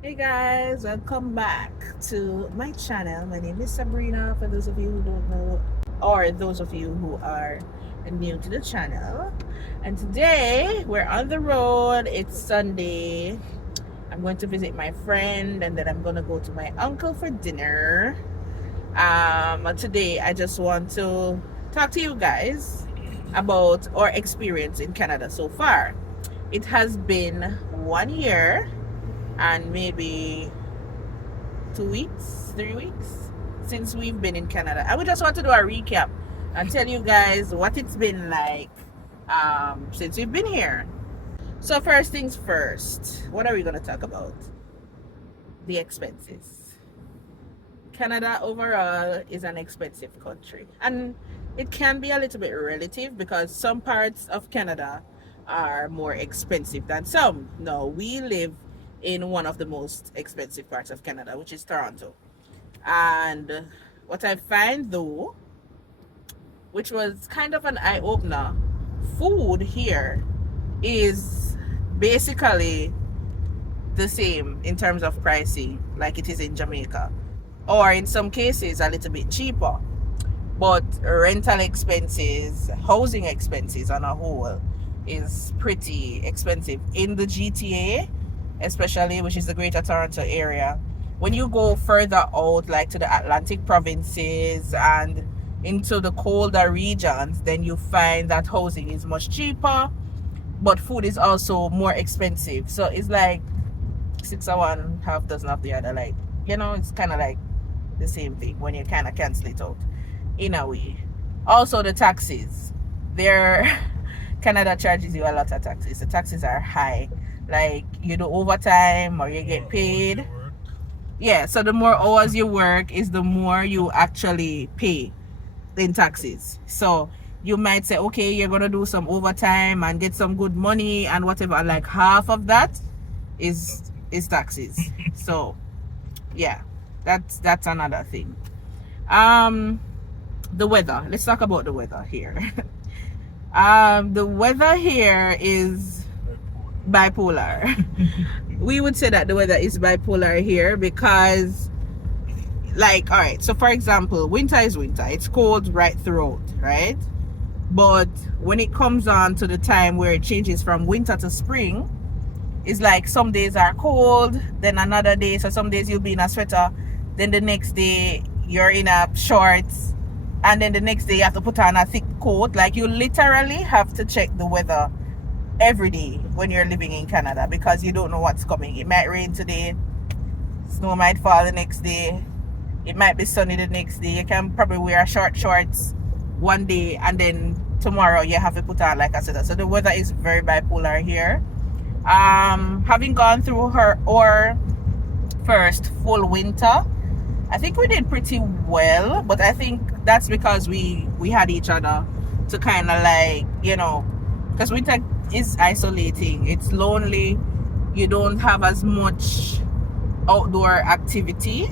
Hey guys, welcome back to my channel. My name is Sabrina, for those of you who don't know, or those of you who are new to the channel. And today we're on the road. It's Sunday. I'm going to visit my friend and then I'm going to go to my uncle for dinner. Today I just want to talk to you guys about our experience in Canada so far. It has been 1 year and maybe 2 weeks, 3 weeks since we've been in Canada. And we just want to do a recap and tell you guys what it's been like since we've been here. So, first things first, what are we going to talk about? The expenses. Canada overall is an expensive country, and it can be a little bit relative because some parts of Canada are more expensive than some. No, we live in one of the most expensive parts of Canada, which is Toronto. And what I find though, which was kind of an eye opener, food here is basically the same in terms of pricing like it is in Jamaica, or in some cases a little bit cheaper. But rental expenses, housing expenses on a whole, is pretty expensive in the GTA, especially, which is the Greater Toronto area. When you go further out, like to the Atlantic provinces and into the colder regions, then you find that housing is much cheaper, but food is also more expensive. So it's like six of one, half dozen of the other. Like, it's kind of like the same thing when you kind of cancel it out in a way. Also, the taxes. There, Canada charges you a lot of taxes. The taxes are high. Like, you do overtime or you get paid. Yeah, so the more hours you work is the more you actually pay in taxes. So you might say, okay, you're gonna do some overtime and get some good money and whatever. And like half of that is taxes. So yeah, that's another thing. The weather. Let's talk about the weather here. The weather here is bipolar. We would say that the weather is bipolar here because, like, all right, so for example, winter is winter. It's cold right throughout, right? But when it comes on to the time where it changes from winter to spring, it's like some days are cold, then another day, so some days you'll be in a sweater, then the next day you're in a shorts, and then the next day you have to put on a thick coat. Like, you literally have to check the weather every day when you're living in Canada because you don't know what's coming. It might rain today, snow might fall the next day, it might be sunny the next day. You can probably wear shorts one day and then tomorrow you have to put on like a sweater. So the weather is very bipolar here. Having gone through our first full winter, I think we did pretty well, but I think that's because we had each other to kind of like, because winter is isolating, it's lonely, you don't have as much outdoor activity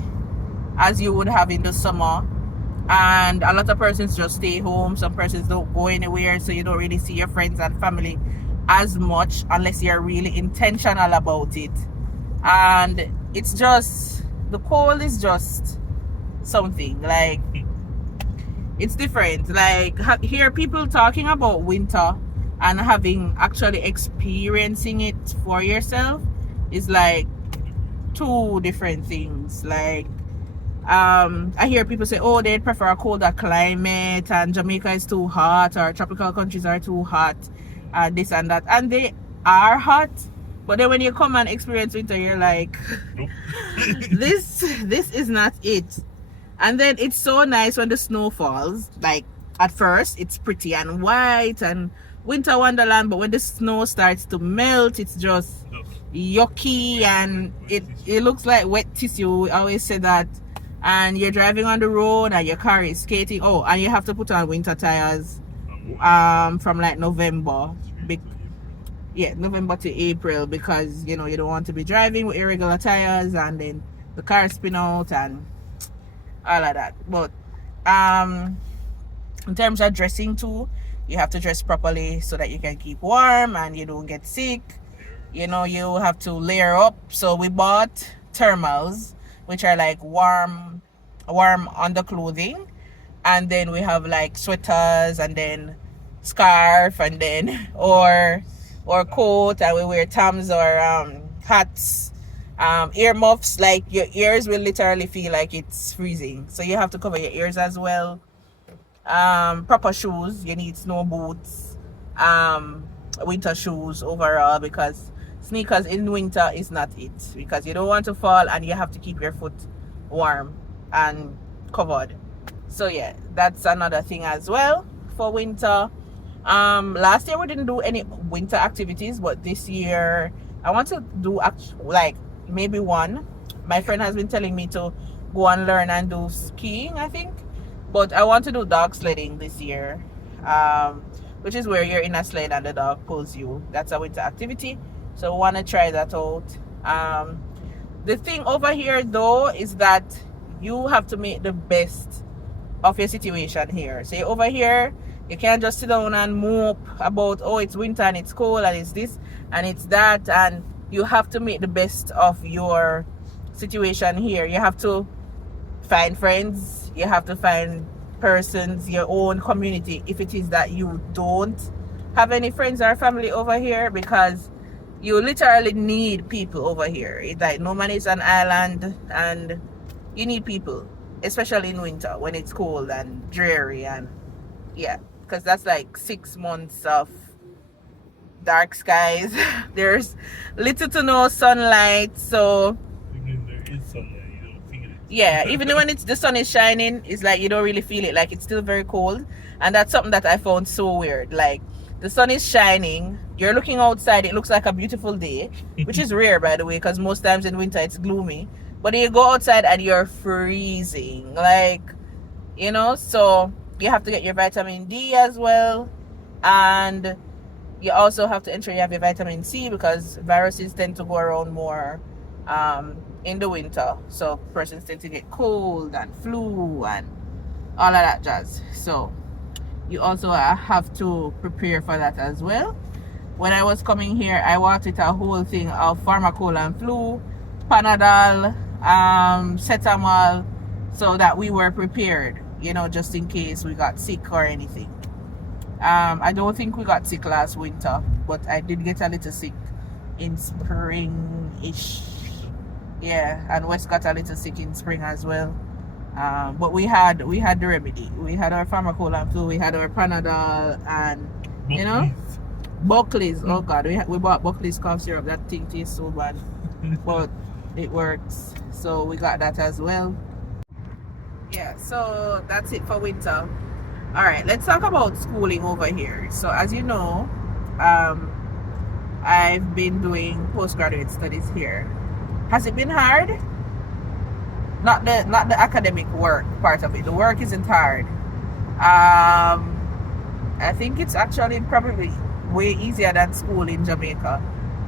as you would have in the summer, and a lot of persons just stay home. Some persons don't go anywhere, so you don't really see your friends and family as much unless you're really intentional about it. And it's just, the cold is just something, like, it's different. Like, hear people talking about winter and actually experiencing it for yourself is like two different things. Like, I hear people say, oh, they'd prefer a colder climate and Jamaica is too hot, or tropical countries are too hot, this and that, and they are hot. But then when you come and experience winter, you're like, nope. this is not it. And then it's so nice when the snow falls. Like, at first it's pretty and white and winter wonderland, but when the snow starts to melt, it's just yucky and it looks like wet tissue. We always say that. And you're driving on the road and your car is skating. Oh, and you have to put on winter tires from like November. November to April, because you don't want to be driving with irregular tires and then the car spin out and all of that. But in terms of dressing too, you have to dress properly so that you can keep warm and you don't get sick. You have to layer up. So we bought thermals, which are like warm underclothing, and then we have like sweaters, and then scarf, and then or coat, and we wear tams or hats, ear muffs. Like your ears will literally feel like it's freezing, so you have to cover your ears as well. Proper shoes, you need snow boots, winter shoes overall, because sneakers in winter is not it, because you don't want to fall and you have to keep your foot warm and covered. So yeah, that's another thing as well for winter. Last year we didn't do any winter activities, but this year I want to do like maybe one. My friend has been telling me to go and learn and do skiing, I think, but I want to do dog sledding this year, which is where you're in a sled and the dog pulls you. That's a winter activity, so I want to try that out. The thing over here though is that you have to make the best of your situation here. So over here, you can't just sit down and mope about, oh, it's winter and it's cold and it's this and it's that, and you have to make the best of your situation here. You have to find friends, you have to find persons, your own community, if it is that you don't have any friends or family over here, because you literally need people over here. It's like no man is an island, and you need people, especially in winter when it's cold and dreary, and yeah, because that's like 6 months of dark skies. There's little to no sunlight, so even if there is sunlight, you don't feel it. yeah, even when the sun is shining, it's like you don't really feel it, like it's still very cold. And that's something that I found so weird. Like, the sun is shining, you're looking outside, it looks like a beautiful day, which is rare, by the way, because most times in winter it's gloomy, but you go outside and you're freezing, like, you know. So you have to get your vitamin D as well, and you also have to ensure you have your vitamin C, because viruses tend to go around more in the winter, so persons tend to get cold and flu and all of that jazz. So you also have to prepare for that as well. When I was coming here, I walked with a whole thing of pharmacol and flu, Panadol, Cetamol, so that we were prepared, you know, just in case we got sick or anything. I don't think we got sick last winter, but I did get a little sick in spring-ish. Yeah, and West got a little sick in spring as well. But we had the remedy. We had our pharmacol and flu, we had our Panadol, and you know, Buckley's. Oh God, we bought Buckley's cough syrup. That thing tastes so bad, but it works. So we got that as well. Yeah, so that's it for winter. All right, let's talk about schooling over here. So as you know, I've been doing postgraduate studies here. Has it been hard? Not the academic work part of it. The work isn't hard. I think it's actually probably way easier than school in Jamaica.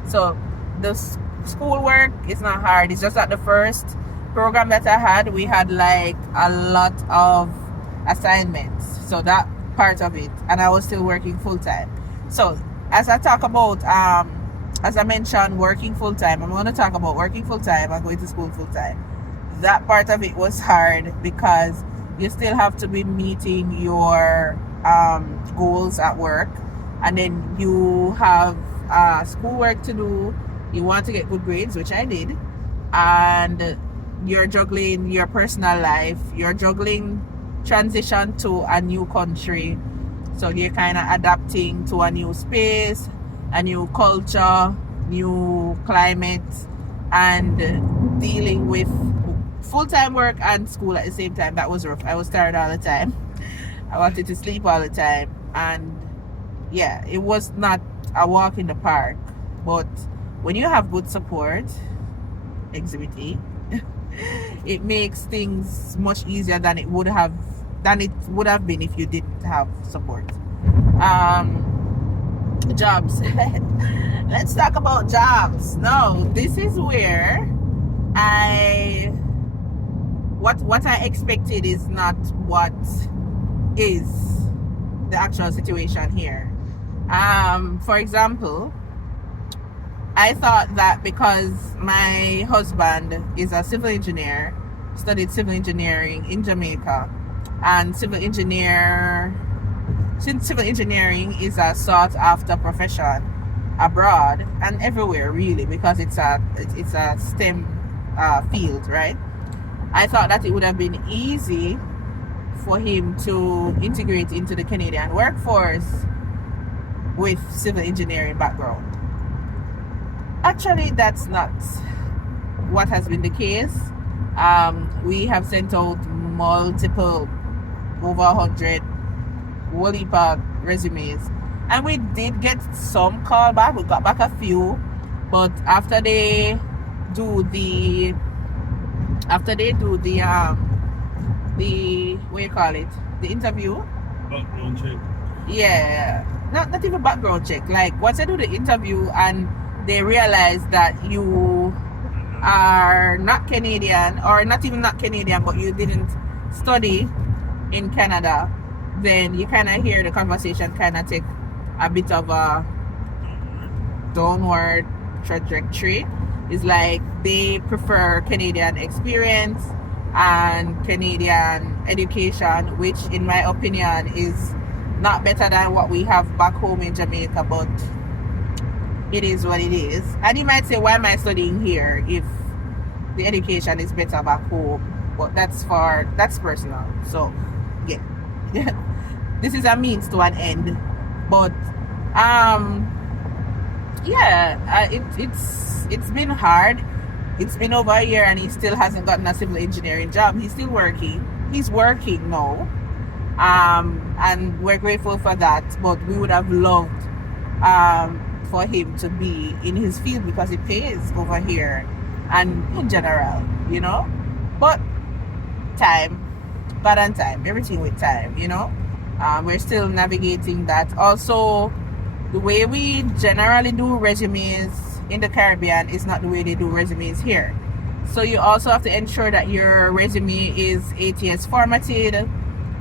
So the school work is not hard. It's just that the first program that I had, we had like a lot of assignments, so that part of it, and I was still working full-time. So as I talk about as I mentioned, working full-time, I'm going to talk about working full-time and going to school full-time. That part of it was hard because you still have to be meeting your goals at work, and then you have schoolwork to do. You want to get good grades, which I did, and you're juggling your personal life, you're juggling transition to a new country, so you're kind of adapting to a new space, a new culture, new climate, and dealing with full-time work and school at the same time. That was rough. I was tired all the time. I wanted to sleep all the time, and yeah, it was not a walk in the park. But when you have good support, Exhibit E, it makes things much easier than it would have been if you didn't have support. Jobs. Let's talk about jobs. No, this is where what I expected is not what is the actual situation here. For example, I thought that because my husband is a civil engineer, studied civil engineering in Jamaica, and since civil engineering is a sought after profession abroad and everywhere really, because it's a STEM field, right? I thought that it would have been easy for him to integrate into the Canadian workforce with civil engineering background. Actually, that's not what has been the case. We have sent out multiple, over 100 whole heap of resumes, and we did get some call back. We got back a few, but after they do the what you call it, the interview, background check. yeah, not even background check, like once they do the interview and they realize that you are not Canadian, or not even not Canadian, but you didn't study in Canada, then you kind of hear the conversation kind of take a bit of a downward trajectory. It's like they prefer Canadian experience and Canadian education, which in my opinion is not better than what we have back home in Jamaica, but it is what it is. And you might say, why am I studying here if the education is better back home? But that's personal. So yeah. This is a means to an end. But it's been hard. It's been over a year and he still hasn't gotten a civil engineering job. He's still working. He's working now. And we're grateful for that. But we would have loved for him to be in his field because it pays over here and in general, you know. But time, God and time, everything with time, you know. We're still navigating that. Also, the way we generally do resumes in the Caribbean is not the way they do resumes here. So you also have to ensure that your resume is ATS formatted. There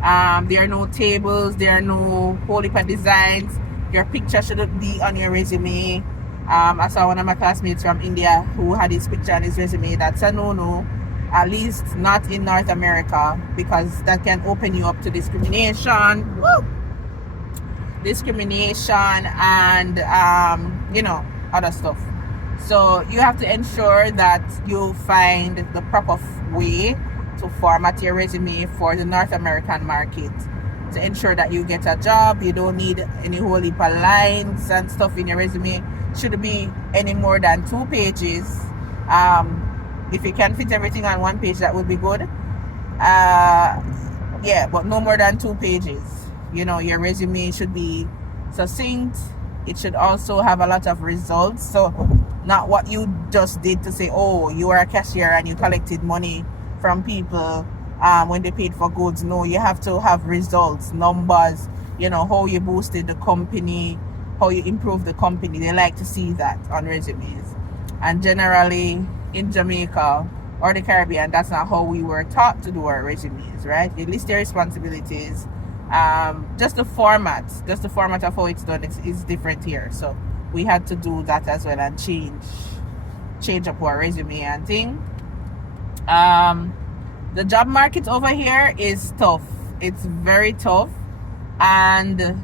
are no tables, there are no whole heap of designs. Your picture shouldn't be on your resume. I saw one of my classmates from India who had his picture on his resume. That's a no-no, at least not in North America, because that can open you up to discrimination. Woo! Discrimination and other stuff. So you have to ensure that you find the proper way to format your resume for the North American market to ensure that you get a job. You don't need any whole heap of lines and stuff in your resume. Shouldn't be any more than 2 pages. If you can fit everything on 1 page, that would be good. But no more than 2 pages. You know, your resume should be succinct. It should also have a lot of results. So not what you just did to say, oh, you are a cashier and you collected money from people when they paid for goods. No, you have to have results, numbers, how you boosted the company, how you improved the company. They like to see that on resumes. And generally in Jamaica or the Caribbean, that's not how we were taught to do our resumes, right? You list your responsibilities. Just the format of how it's done is different here. So we had to do that as well and change up our resume and thing. The job market over here is tough. It's very tough, and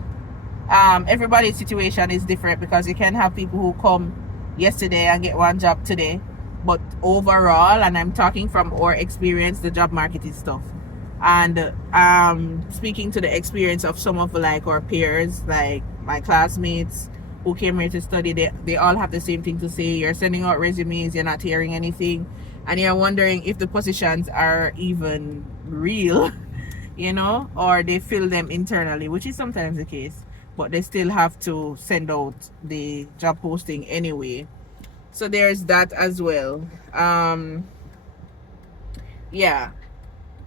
everybody's situation is different, because you can have people who come yesterday and get one job today, but overall, and I'm talking from our experience, the job market is tough. And speaking to the experience of some of our peers, like my classmates who came here to study, they all have the same thing to say. You're sending out resumes, you're not hearing anything, and you're wondering if the positions are even real, or they fill them internally, which is sometimes the case, but they still have to send out the job posting anyway. So there's that as well.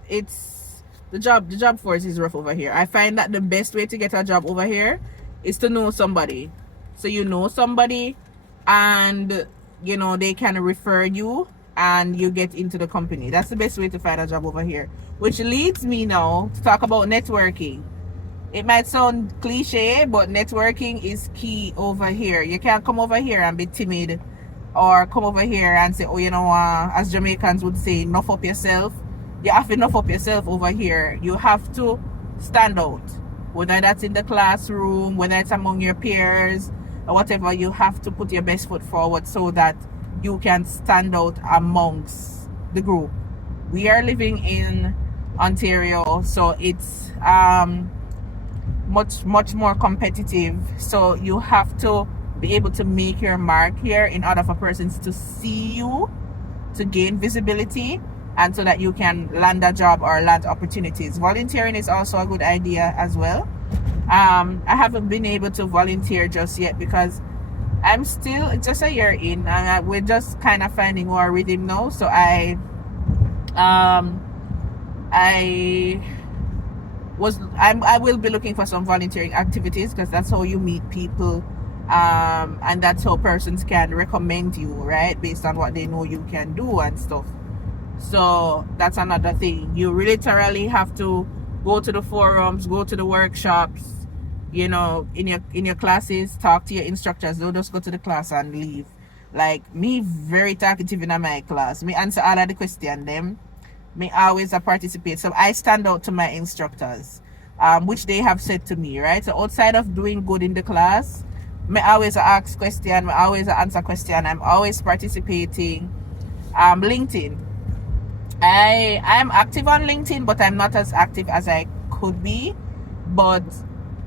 It's the job force is rough over here. I find that the best way to get a job over here is to know somebody. So you know somebody, and they can refer you and you get into the company. That's the best way to find a job over here, which leads me now to talk about networking. It might sound cliche, but networking is key over here. You can't come over here and be timid or come over here and say, oh, you know, as Jamaicans would say, enough up yourself. You have to enough up yourself over here. You have to stand out, whether that's in the classroom, whether it's among your peers or whatever. You have to put your best foot forward so that you can stand out amongst the group. We are living in Ontario, so it's much more competitive, so you have to be able to make your mark here in order for persons to see you, to gain visibility, and so that you can land a job or land opportunities. Volunteering is also a good idea as well. I haven't been able to volunteer just yet because I'm still just a year in, and we're just kind of finding our rhythm now. So I will be looking for some volunteering activities, because that's how you meet people, and that's how persons can recommend you, right, based on what they know you can do and stuff. So that's another thing. You literally have to go to the forums, go to the workshops, you know, in your classes, talk to your instructors. Don't just go to the class and leave. Like me, very talkative in my class. Me answer all of the questions them. Me always participate. So I stand out to my instructors, which they have said to me, right? So outside of doing good in the class, me always ask question, me always answer question. I'm always participating. LinkedIn. I'm active on LinkedIn, but I'm not as active as I could be. But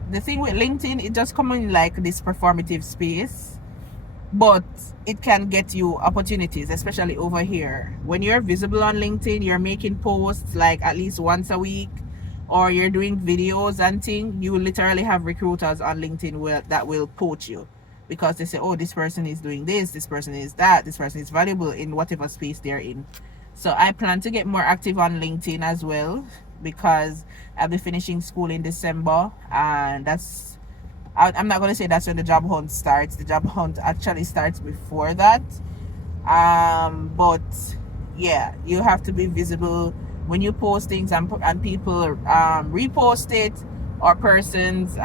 the thing with LinkedIn, it just comes in like this performative space, but it can get you opportunities, especially over here. When you're visible on LinkedIn, you're making posts like at least once a week, or you're doing videos and things, you literally have recruiters on LinkedIn that will poach you, because they say, oh, this person is doing this person is that, this person is valuable in whatever space they're in. So I plan to get more active on LinkedIn as well, because I'll be finishing school in December, and I'm not going to say that's when the job hunt starts. The job hunt actually starts before that. But yeah, you have to be visible when you post things, and people repost it, or persons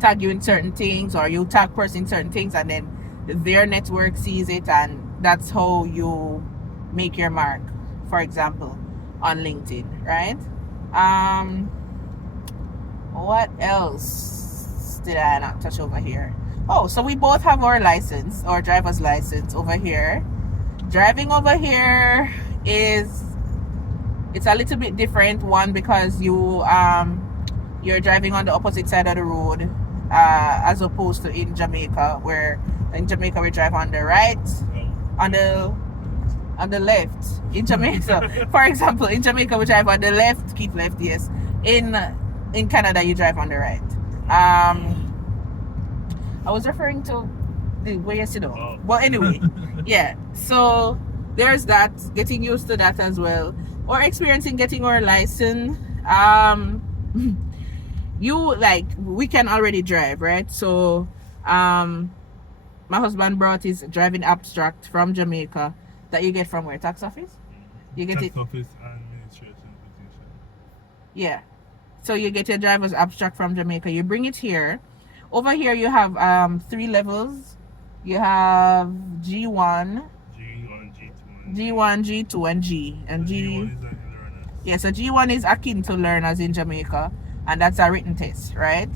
tag you in certain things, or you tag person in certain things, and then their network sees it, and that's how you make your mark, for example, on LinkedIn, right? What else did I not touch over here? Oh, so we both have our license, our driver's license over here. Driving over here it's a little bit different. One, because you're driving on the opposite side of the road, as opposed to in Jamaica, where in Jamaica we drive on the right, on the left. In Jamaica, for example, in Jamaica we drive on the left, keep left, yes. In Canada you drive on the right. I was referring to the way you sit down. But anyway, yeah. So there's that, getting used to that as well, or experiencing getting our license. We can already drive, right? So my husband brought his driving abstract from Jamaica, that you get from where? Tax office? You get Tax office and administration position. Yeah. So you get your driver's abstract from Jamaica. You bring it here. Over here you have 3 levels. You have G1, G2, and G. And G. G1 is like learners. Yeah, so G1 is akin to learners in Jamaica, and that's a written test, right?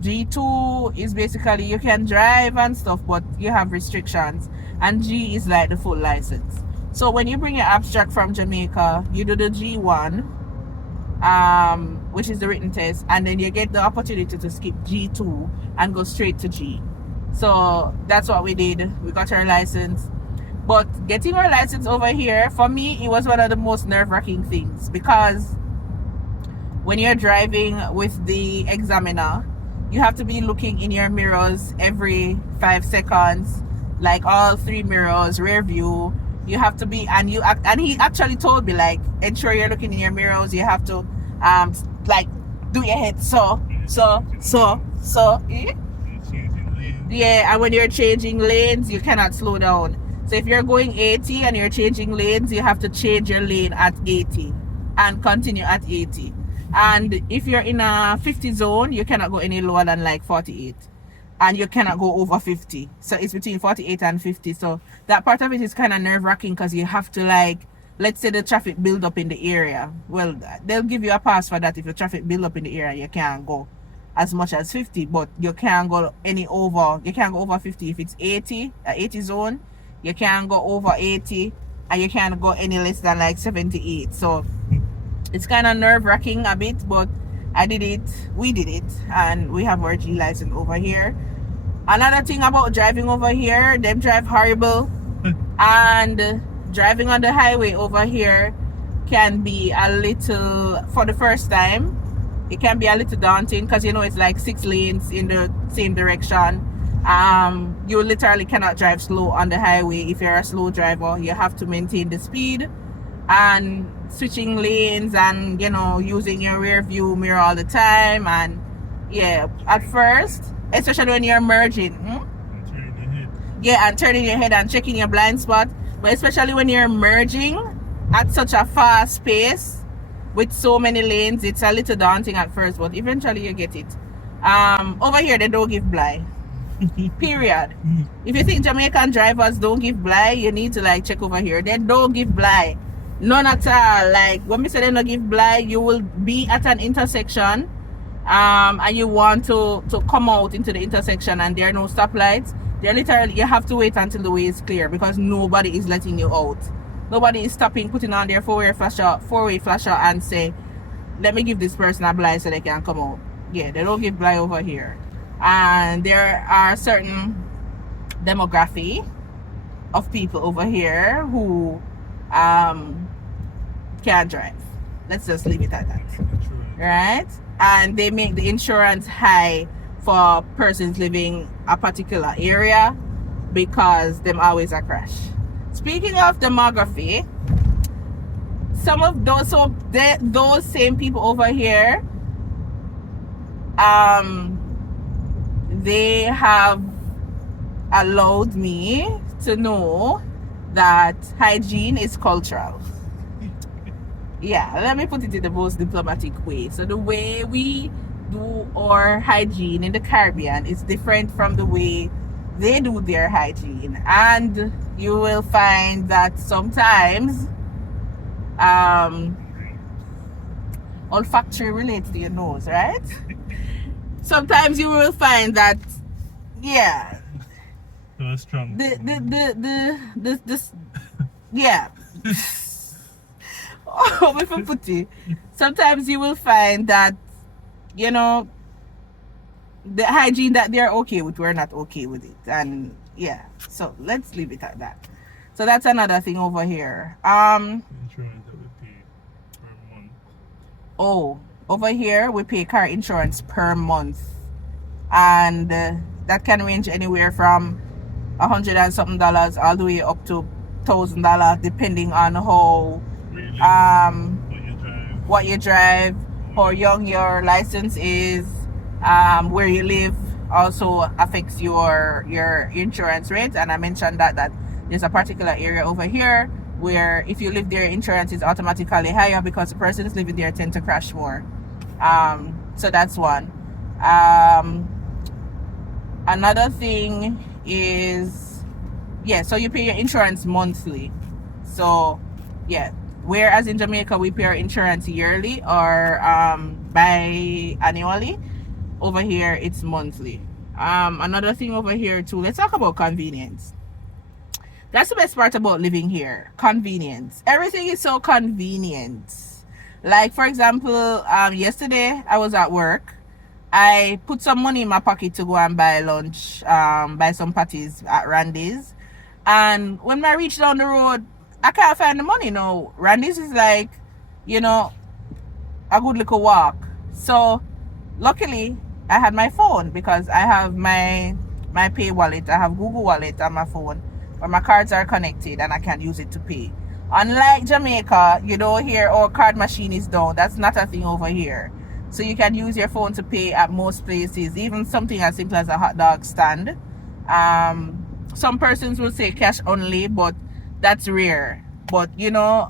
G2 is basically you can drive and stuff, but you have restrictions. And G is like the full license. So when you bring your abstract from Jamaica, you do the G1, which is the written test, and then you get the opportunity to skip G2 and go straight to G. So that's what we did. We got our license. But getting our license over here, for me, it was one of the most nerve-wracking things, because when you're driving with the examiner, you have to be looking in your mirrors every 5 seconds, like all 3 mirrors, rear view. You have to be, and he actually told me, like, ensure you're looking in your mirrors. You have to like do your head so yeah. And when you're changing lanes, you cannot slow down. So if you're going 80 and you're changing lanes, you have to change your lane at 80 and continue at 80. And if you're in a 50 zone, you cannot go any lower than like 48. and you cannot go over 50. So it's between 48 and 50. So that part of it is kind of nerve-wracking because you have to, like, let's say the traffic build up in the area. Well, they'll give you a pass for that. If the traffic build up in the area, you can't go as much as 50, but you can't go you can't go over 50. If it's 80, 80 zone, you can't go over 80, and you can't go any less than like 78. So it's kind of nerve-wracking a bit, but we did it, and we have our G license over here. Another thing about driving over here, them drive horrible. And driving on the highway over here can be a little, for the first time, it can be a little daunting because it's like 6 lanes in the same direction. You literally cannot drive slow on the highway. If you're a slow driver, you have to maintain the speed and switching lanes and using your rear view mirror all the time. And yeah, at first, especially when you're merging, and turning your head and checking your blind spot, but especially when you're merging at such a fast pace with so many lanes, it's a little daunting at first, but eventually you get it. Over here they don't give blind. Period. If you think Jamaican drivers don't give blind, you need to like check over here. They don't give blind, none at all. Like when we say they don't give blind, you will be at an intersection, and you want to come out into the intersection, and there are no stoplights. They're literally, you have to wait until the way is clear because nobody is letting you out. Nobody is stopping, putting on their four-way flasher and say, let me give this person a blind so they can come out. Yeah, they don't give blind over here. And there are certain demography of people over here who can't drive. Let's just leave it at that. Right? And they make the insurance high for persons living a particular area because them always a crash. Speaking of demography, some of those those same people over here, they have allowed me to know that hygiene is cultural. Yeah, let me put it in the most diplomatic way. So the way we do our hygiene in the Caribbean is different from the way they do their hygiene, and you will find that sometimes olfactory relates to your nose, right? Sometimes you will find that strong. Oh, if I put it, sometimes you will find that the hygiene that they're okay with, we're not okay with it. And so let's leave it at that. So that's another thing over here. Insurance that we pay per month. Oh, over here we pay car insurance per month, and that can range anywhere from $100 and something all the way up to $1,000 depending on how what you drive, how young your license is, where you live also affects your insurance rate. And I mentioned that there's a particular area over here where if you live there, insurance is automatically higher because the persons living there tend to crash more. So that's one. Another thing is so you pay your insurance monthly. So whereas in Jamaica we pay our insurance yearly or biannually, over here it's monthly. Another thing over here too, let's talk about convenience. That's the best part about living here. Convenience. Everything is so convenient. Like for example, yesterday I was at work. I put some money in my pocket to go and buy lunch, buy some patties at Randy's. And when I reach down the road, I can't find the money now. Randy's is like, a good little walk. So luckily I had my phone because I have my pay wallet. I have Google Wallet on my phone where my cards are connected and I can use it to pay. Unlike Jamaica, here our card machine is down. That's not a thing over here. So you can use your phone to pay at most places, even something as simple as a hot dog stand. Some persons will say cash only, but that's rare. But that's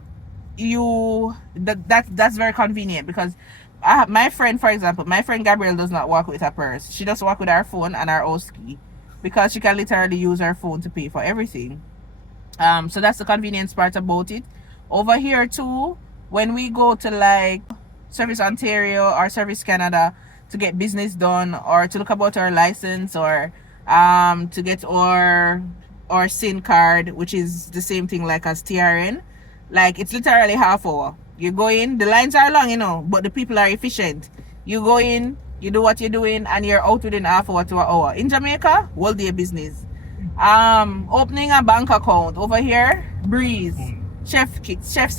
very convenient because my friend, for example, my friend Gabrielle does not walk with her purse. She just walk with her phone and her old ski because she can literally use her phone to pay for everything. So that's the convenience part about it. Over here too, when we go to like Service Ontario or Service Canada to get business done or to look about our license or to get our SIN card, which is the same thing like as TRN, like it's literally half hour. You go in, the lines are long, you know, but the people are efficient. You go in, you do what you're doing, and you're out within half hour to an hour. In Jamaica, whole day business. Opening a bank account over here, breeze. Chef's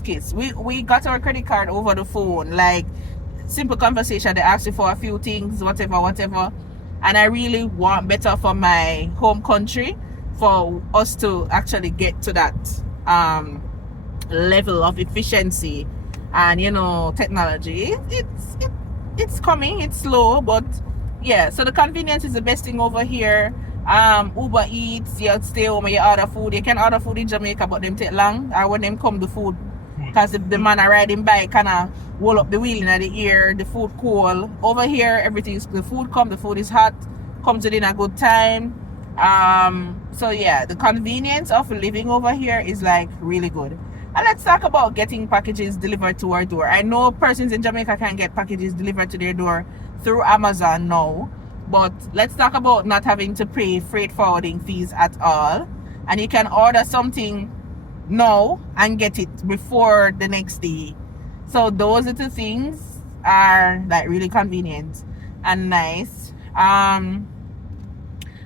kits. We got our credit card over the phone, like simple conversation. They ask you for a few things, whatever. And I really want better for my home country, for us to actually get to that level of efficiency and, you know, technology. It's coming. It's slow, but yeah. So the convenience is the best thing over here. Uber Eats, you stay home and you order food. You can order food in Jamaica, but them take long. Or when them come the food, because the man are riding bike kind of roll up the wheel in the ear, the food cool. Over here, everything's the food come, the food is hot, comes within a good time. So yeah, the convenience of living over here is like really good. And let's talk about getting packages delivered to our door. I know persons in Jamaica can get packages delivered to their door through Amazon now, but let's talk about not having to pay freight forwarding fees at all. And you can order something now and get it before the next day. So those little things are like really convenient and nice.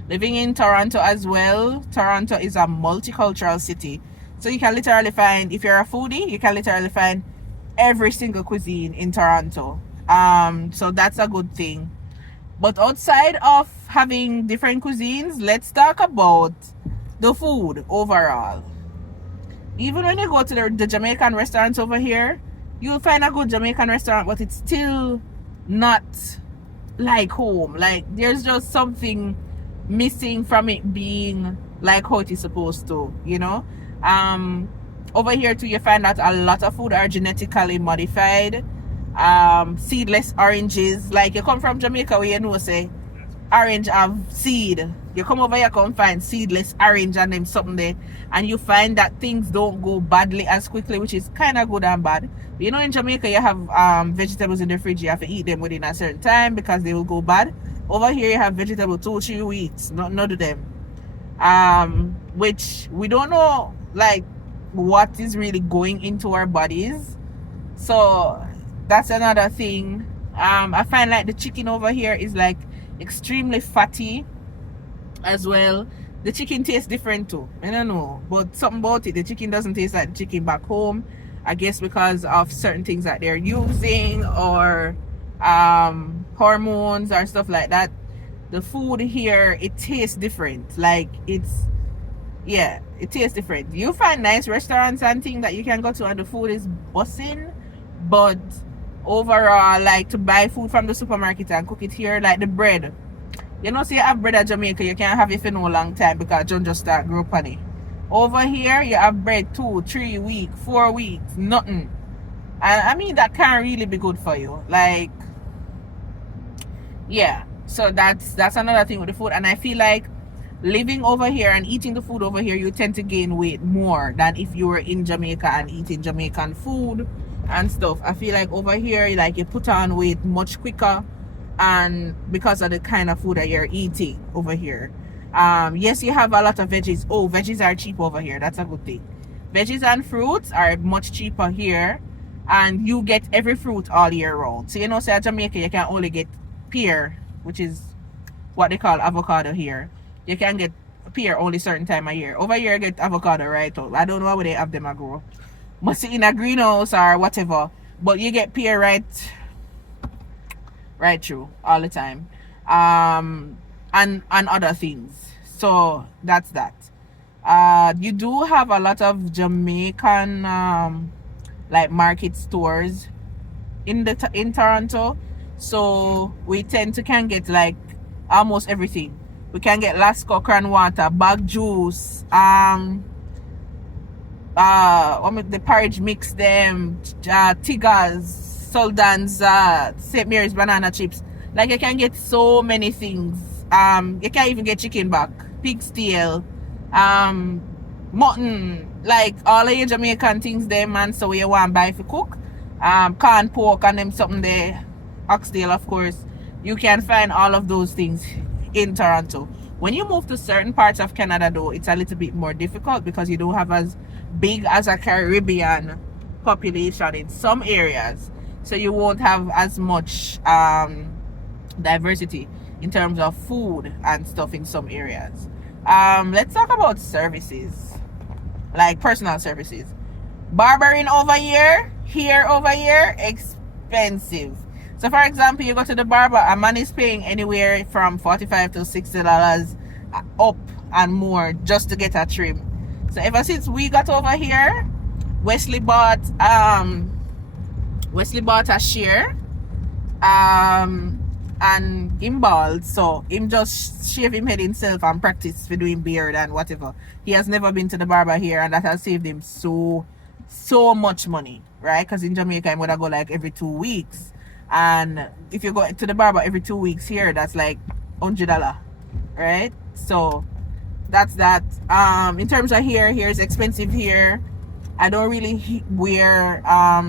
Living in Toronto as well. Toronto is a multicultural city. So you can literally find, if you're a foodie, you can literally find every single cuisine in Toronto. So that's a good thing. But outside of having different cuisines, let's talk about the food overall. Even when you go to the Jamaican restaurants over here, you'll find a good Jamaican restaurant, but it's still not like home. Like there's just something missing from it being like how it is supposed to, you know. Over here too, you find that a lot of food are genetically modified. Seedless oranges. Like you come from Jamaica where you know say orange have seed. You come over here, come find seedless orange and them something there, and you find that things don't go badly as quickly, which is kind of good and bad. But you know, in Jamaica you have vegetables in the fridge, you have to eat them within a certain time because they will go bad. Over here you have vegetables 2-3 weeks, none of them. Which we don't know like what is really going into our bodies. So that's another thing. I find like the chicken over here is like extremely fatty as well. The chicken tastes different too. I don't know, but something about it, the chicken doesn't taste like the chicken back home. I guess because of certain things that they're using or hormones or stuff like that. The food here, it tastes different. Like it tastes different. You find nice restaurants and things that you can go to and the food is bussing, but overall, like to buy food from the supermarket and cook it here, like the bread, you know, say you have bread at Jamaica, you can't have it for no long time because John just start grow on it. Over here you have bread 2-3 weeks, 4 weeks, nothing. And I mean that can't really be good for you. Like yeah, so that's another thing with the food. And I feel like living over here and eating the food over here, you tend to gain weight more than if you were in Jamaica and eating Jamaican food and stuff. I feel like over here, like you put on weight much quicker, and because of the kind of food that you're eating over here. Yes, you have a lot of veggies. Oh, veggies are cheap over here. That's a good thing. Veggies and fruits are much cheaper here, and you get every fruit all year round. So you know, say at Jamaica, you can only get pear, which is what they call avocado here. You can get pear only certain time of year. Over here, you get avocado right out. I don't know how they have them grow. Must be in a greenhouse or whatever. But you get pear right through all the time. And other things. So that's that. You do have a lot of Jamaican like market stores in Toronto. So we tend to can get like almost everything. We can get Lasco, cran water, bag juice, the porridge mix them, tigers, Sultan's St. Mary's banana chips. Like you can get so many things. You can't even get chicken back, pig's tail, mutton, like all of your Jamaican things there, man. So you want to buy if you cook, corn pork and them something there, oxtail, of course. You can find all of those things in Toronto. When you move to certain parts of Canada, though, it's a little bit more difficult because you don't have as big as a Caribbean population in some areas, so you won't have as much diversity in terms of food and stuff in some areas. Let's talk about services, like personal services. Barbering over here over here, expensive. So for example, you go to the barber, a man is paying anywhere from $45 to $60 up and more just to get a trim. So ever since we got over here, Wesley bought a shear, and him bald, so him just shave him head himself and practice for doing beard and whatever. He has never been to the barber here, and that has saved him so much money, right? Because in Jamaica I'm gonna go like every 2 weeks, and if you go to the barber every 2 weeks here, that's like $100, right? So that's that. In terms of here's expensive here. I don't really wear a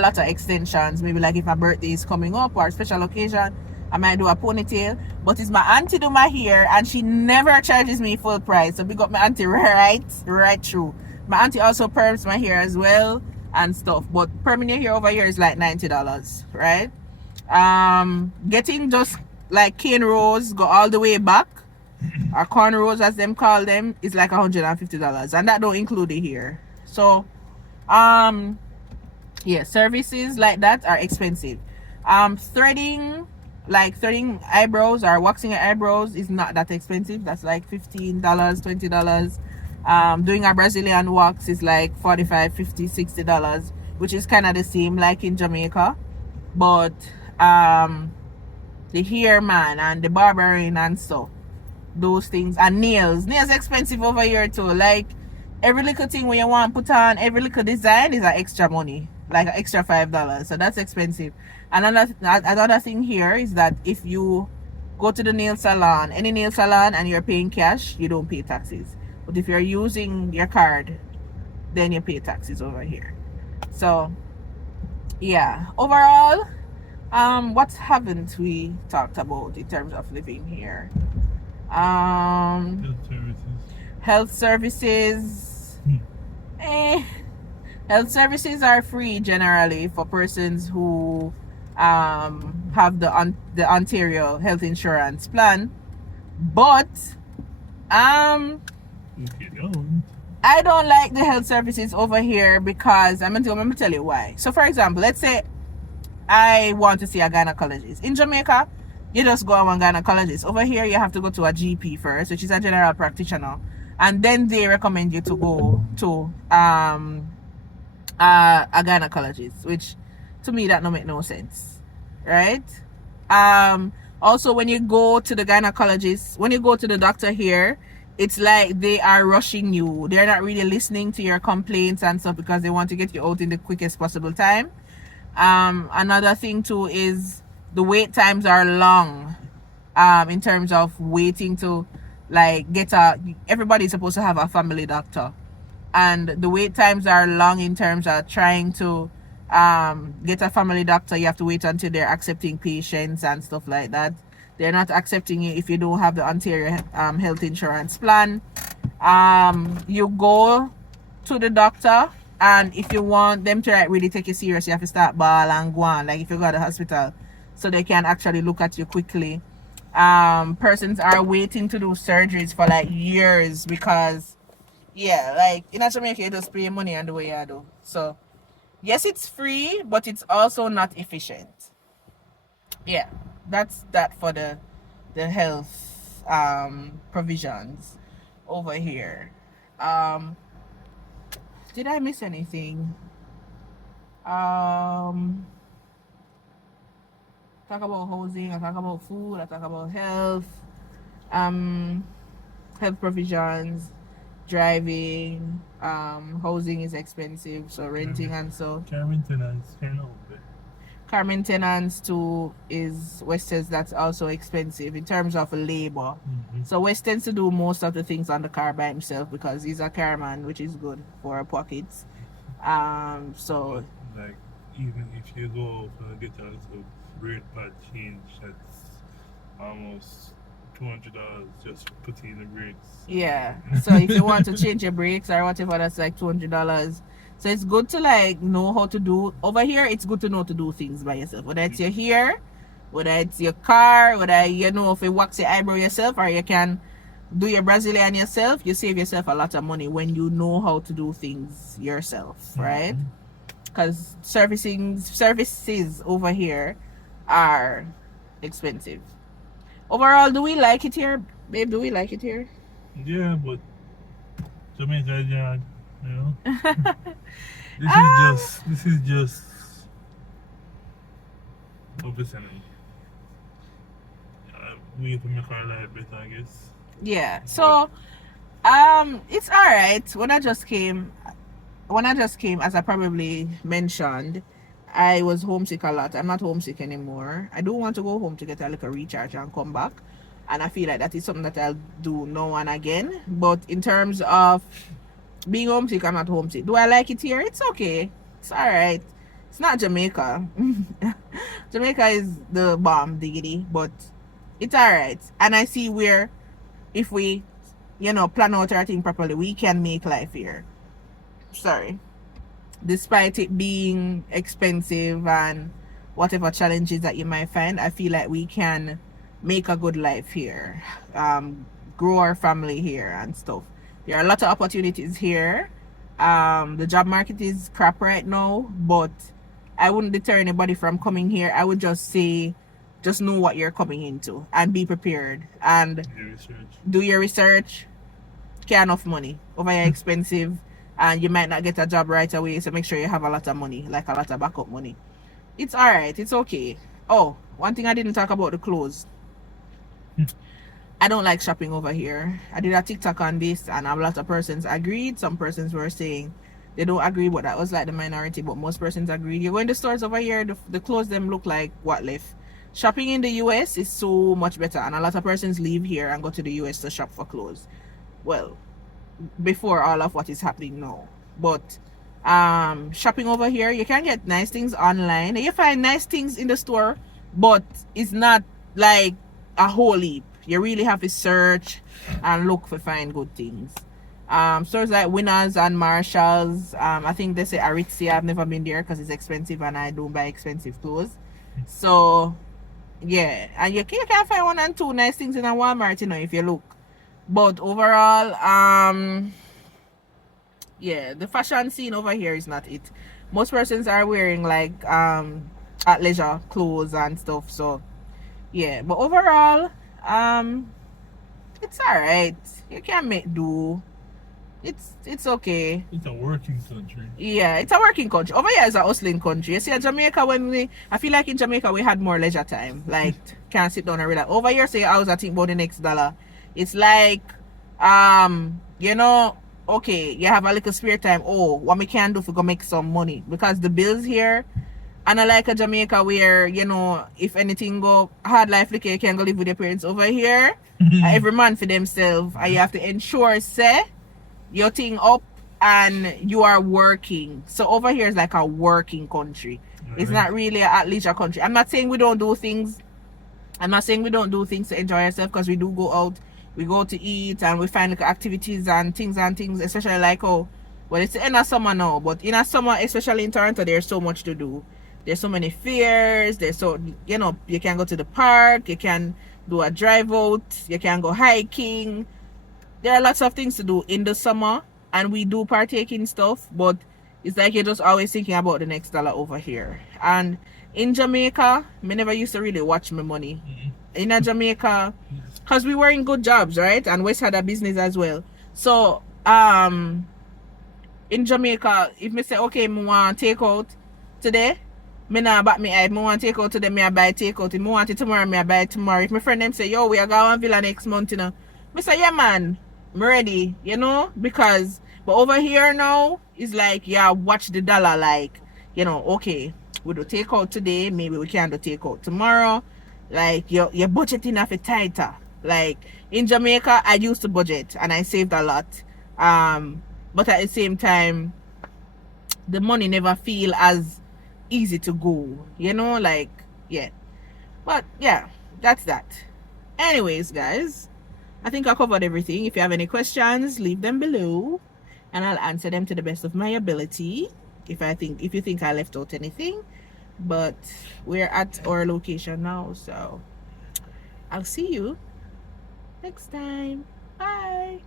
lot of extensions. Maybe like if my birthday is coming up or a special occasion, I might do a ponytail. But it's my auntie do my hair, and she never charges me full price. So big up my auntie right through. My auntie also perms my hair as well and stuff. But perming your hair over here is like $90, right? Getting just like cane rows, go all the way back, or cornrows as them call them, is like $150, and that don't include the hair. So yeah, services like that are expensive. Threading eyebrows or waxing your eyebrows is not that expensive. That's like $15, $20. Doing a Brazilian wax is like $45, $50, $60, which is kind of the same like in Jamaica. But the hair, man, and the barbering and stuff, those things, and nails expensive over here too. Like every little thing when you want to put on, every little design is an extra money, like an extra $5. So that's expensive. And another thing here is that if you go to the nail salon, any nail salon, and you're paying cash, you don't pay taxes. But if you're using your card, then you pay taxes over here. So yeah, overall, what haven't we talked about in terms of living here? Health services. Health services are free generally for persons who have the Ontario health insurance plan, but I don't like the health services over here because I'm gonna tell you why. So for example, let's say I want to see a gynecologist. In Jamaica, you just go to one gynecologist. Over here, you have to go to a GP first, which is a general practitioner, and then they recommend you to go to a gynecologist, which to me that don't make no sense, right? Also, when you go to the gynecologist, when you go to the doctor here, it's like they are rushing you. They're not really listening to your complaints and stuff because they want to get you out in the quickest possible time. Another thing too is the wait times are long, in terms of waiting to like everybody's supposed to have a family doctor, and the wait times are long in terms of trying to get a family doctor. You have to wait until they're accepting patients and stuff like that. They're not accepting you if you don't have the Ontario health insurance plan. You go to the doctor, and if you want them to like really take you serious, you have to start ball and go on, like if you go to the hospital, so they can actually look at you quickly. Persons are waiting to do surgeries for like years because like in Jamaica you just pay money and the way you do. So yes, it's free, but it's also not efficient. Yeah, that's that for the health provisions over here. Did I miss anything? Talk about housing, I talk about food, I talk about health provisions. driving, housing is expensive, so renting and so. Car maintenance, kind of bit. Car maintenance too is West says that's also expensive in terms of labor. So West tends to do most of the things on the car by himself because he's a car man, which is good for our pockets. So But, like, even if you go for get a little brake pad change, that's almost $200 just for putting the brakes. yeah. So if you want to change your brakes or whatever, that's like $200. So it's good to like know how to do over here. It's good to know to do things by yourself. Whether it's your hair, whether it's your car, whether you know if you wax your eyebrow yourself or you can do your Brazilian yourself, you save yourself a lot of money when you know how to do things yourself, right? Because services over here are expensive. Overall, do we like it here, babe? Do we like it here? Yeah, but Jamaica is hard, you know. This is just obviously we need to make our life better, I guess. Yeah. So, it's all right. When I just came, as I probably mentioned, I was homesick a lot. I'm not homesick anymore. I do want to go home to get a little recharge and come back. And I feel like that is something that I'll do now and again. But in terms of being homesick, I'm not homesick. Do I like it here? It's okay. It's all right. It's not Jamaica. Jamaica is the bomb diggity, but it's all right. And I see where if we, plan out our thing properly, we can make life here. Sorry. Despite it being expensive and whatever challenges that you might find, I feel like we can make a good life here, grow our family here and stuff. There are a lot of opportunities here. The job market is crap right now, but I wouldn't deter anybody from coming here. I would just say, just know what you're coming into and be prepared and do your research. Care enough money. Over here expensive. And you might not get a job right away, so make sure you have a lot of money, like a lot of backup money. It's all right. It's okay. Oh, one thing I didn't talk about, the clothes. I don't like shopping over here. I did a TikTok on this, and a lot of persons agreed. Some persons were saying they don't agree, but that was like the minority. But most persons agreed. You go in the stores over here, the clothes them look like what left. Shopping in the US is so much better, and a lot of persons leave here and go to the US to shop for clothes. Well, before all of what is happening now, but shopping over here, you can get nice things online. You find nice things in the store, but it's not like a whole heap. You really have to search and look for find good things. Stores like Winners and Marshalls, I think they say Aritzia. I've never been there because it's expensive and I don't buy expensive clothes. So yeah, and you can find one and two nice things in a Walmart, if you look. But overall, yeah, the fashion scene over here is not it. Most persons are wearing like athleisure clothes and stuff. So yeah, but overall, it's all right. You can make do. It's okay. It's a working country. Yeah, it's a working country. Over here is a hustling country. You see, in Jamaica, I feel like in Jamaica we had more leisure time. Like, can't sit down and relax. Over here, say, I was think about the next dollar. It's like, okay, you have a little spare time. Oh, what we can do if we go make some money? Because the bills here, and I like a Jamaica where, if anything go hard life, like you can go live with your parents. Over here, every man for themselves, and you have to ensure, say, your thing up and you are working. So over here is like a working country. It's not really a leisure country. I'm not saying we don't do things to enjoy ourselves, because we do go out. We go to eat and we find like activities and things, especially like, well, it's the end of summer now, but in a summer, especially in Toronto, there's so much to do. There's so many fairs. There's you can go to the park, you can do a drive out, you can go hiking. There are lots of things to do in the summer, and we do partake in stuff, but it's like you're just always thinking about the next dollar over here. And in Jamaica, me never used to really watch my money. In Jamaica, because we were in good jobs, right? And West had a business as well. So, in Jamaica, if me say, okay, me want take out today, me not back me eye. Me want take out today, me I buy take out. If me want it tomorrow, me I buy it tomorrow. If my friend them say, yo, we are going to Villa next month, me say, yeah, man. I'm ready, you know, because but over here now it's like, yeah, watch the dollar, like, you know, okay, we do take out today, maybe we can do take out tomorrow. Like your budgeting of it tighter. Like in Jamaica, I used to budget and I saved a lot. But at the same time, the money never feel as easy to go, you know, like, yeah. But yeah, that's that. Anyways, guys, I think I covered everything. If you have any questions, leave them below and I'll answer them to the best of my ability. If you think I left out anything. But we're at our location now, so I'll see you next time. Bye.